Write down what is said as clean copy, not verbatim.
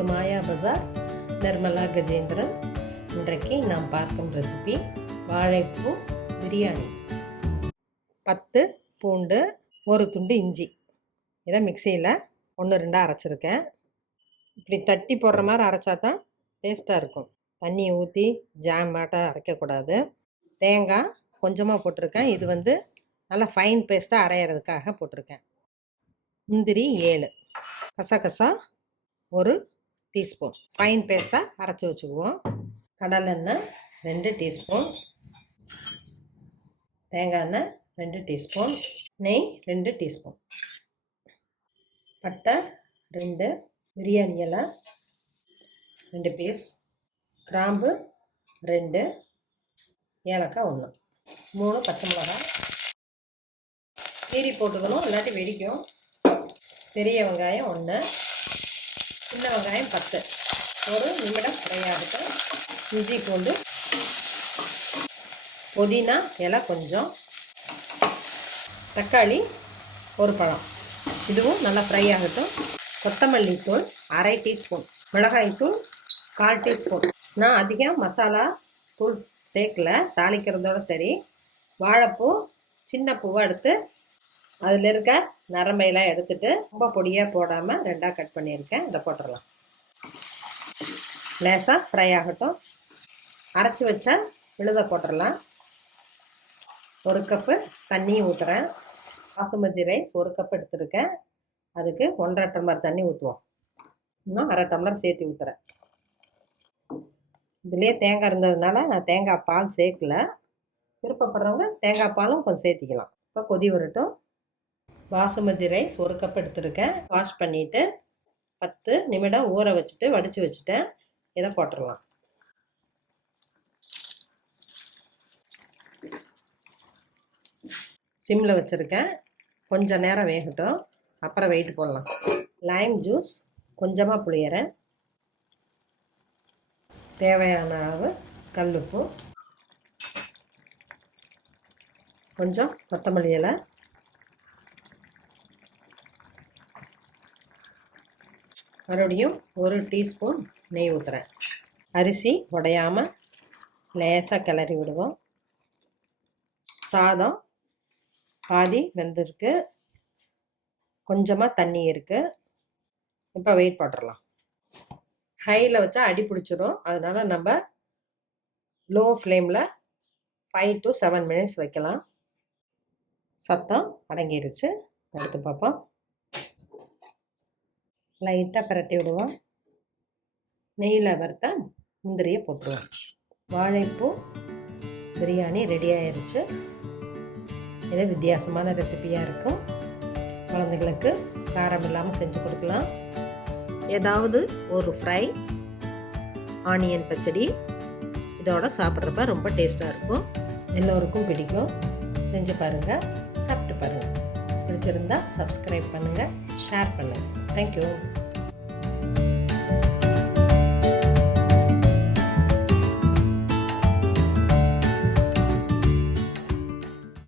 To மாயா பஜார், நிர்மலா கஜேந்திரன். இன்றைக்கு நாம் பார்க்கும் ரெசிபி வாழைப்பூ பிரியாணி. 10 பூண்டு, ஒரு துண்டு இஞ்சி, இதை மிக்சியில் 1-2 அரைச்சிருக்கேன். இப்படி தட்டி போடுற மாதிரி அரைச்சா தான் டேஸ்ட்டாக இருக்கும். தண்ணி ஊற்றி ஜாம் மாட்ட அரைக்கக்கூடாது. தேங்காய் கொஞ்சமாக போட்டிருக்கேன். இது நல்லா ஃபைன் பேஸ்ட்டாக அரைகிறதுக்காக போட்டிருக்கேன். முந்திரி 7, கசகசா 1 டீஸ்பூன், ஃபைன் பேஸ்ட்டாக அரைச்சி வச்சுக்குவோம். கடலெண்ணெய் 2 டீஸ்பூன், தேங்காய் எண்ணெய் 2 டீஸ்பூன், நெய் 2 டீஸ்பூன், பட்டை 2, பிரியாணி இலை 2 பீஸ், கிராம்பு 2, ஏலக்காய் 1, 3 பச்சை மிளகாய் கீரி போட்டுக்கணும், இல்லாட்டி வெடிக்கும். பெரிய வெங்காயம் 1, சின்ன வெங்காயம் 10, 1 நிமிடம் ஃப்ரை ஆகட்டும். இஞ்சி பூண்டு, புதினா இலை கொஞ்சம், தக்காளி 1 பழம், இதுவும் நல்லா ஃப்ரை ஆகட்டும். கொத்தமல்லி தூள் 1/2 டீஸ்பூன், மிளகாய் தூள் 1/4 டீஸ்பூன். நான் அதிகம் மசாலா தூள் சேர்க்கல, தாளிக்கிறதோட சரி. வாழைப்பூ சின்ன பூவை எடுத்து அதில் இருக்க நரம்பையெல்லாம் எடுத்துட்டு ரொம்ப பொடியாக போடாமல் 2ஆக கட் பண்ணியிருக்கேன். இதை போட்டுடலாம். லேசாக ஃப்ரை ஆகட்டும். அரைச்சி வச்சா விழுத போட்டுடலாம். 1 கப்பு தண்ணி ஊற்றுறேன். பாசுமதி ரைஸ் 1 கப் எடுத்துருக்கேன். அதுக்கு 1.5 டம்ளர் தண்ணி ஊற்றுவோம். இன்னும் 1/2 டம்ளர் சேர்த்து ஊற்றுறேன். இதுலேயே தேங்காய் இருந்ததுனால நான் தேங்காய் பால் சேர்க்கல. விருப்பப்படுறவங்க தேங்காய் பாலும் கொஞ்சம் சேர்த்திக்கலாம். இப்போ கொதி வரட்டும். பாசுமதி ரைஸ் 1 கப் எடுத்துருக்கேன். வாஷ் பண்ணிவிட்டு 10 நிமிடம் ஊற வச்சுட்டு வடித்து வச்சுட்டேன். இதை போட்டுடலாம். சிம்மில் வச்சுருக்கேன். கொஞ்சம் நேரம் வேகட்டும், அப்புறம் வெயிட் போடலாம். லைம் ஜூஸ் கொஞ்சமாக புளியறேன். தேவையான அளவு கல்லுப்பு, கொஞ்சம் கொத்தமல்லி இலை, மறுபடியும் 1 டீஸ்பூன் நெய் ஊற்றுறேன். அரிசி உடையாமல் லேசாக கிளறி விடுவோம். சாதம் பாதி வெந்திருக்கு, கொஞ்சமாக தண்ணி இருக்குது. இப்போ வெயிட் போட்டுடலாம். ஹையில் வச்சா அடி பிடிச்சிடும். அதனால் நம்ம லோ ஃப்ளேமில் 5 to 7 மினிட்ஸ் வைக்கலாம். சத்தம் அடங்கிருச்சு. எடுத்து பார்ப்போம். லைட்டாக பிரட்டி விடுவோம். நெய்யில் வறுத்த முந்திரியை போட்டுருவோம். வாழைப்பூ பிரியாணி ரெடி ஆயிடுச்சு. இது வித்தியாசமான ரெசிபியாக இருக்கும். குழந்தைகளுக்கு காரம் இல்லாமல் செஞ்சு கொடுக்கலாம். ஏதாவது ஒரு ஃப்ரை, ஆனியன் பச்சடி இதோட சாப்பிட்றப்ப ரொம்ப டேஸ்ட்டாக இருக்கும். எல்லோருக்கும் பிடிக்கும். செஞ்சு பாருங்கள், சாப்பிட்டு பாருங்கள். பிடிச்சிருந்தா சப்ஸ்கிரைப் பண்ணுங்கள், ஷேர் பண்ணுங்கள். தேங்க்யூ.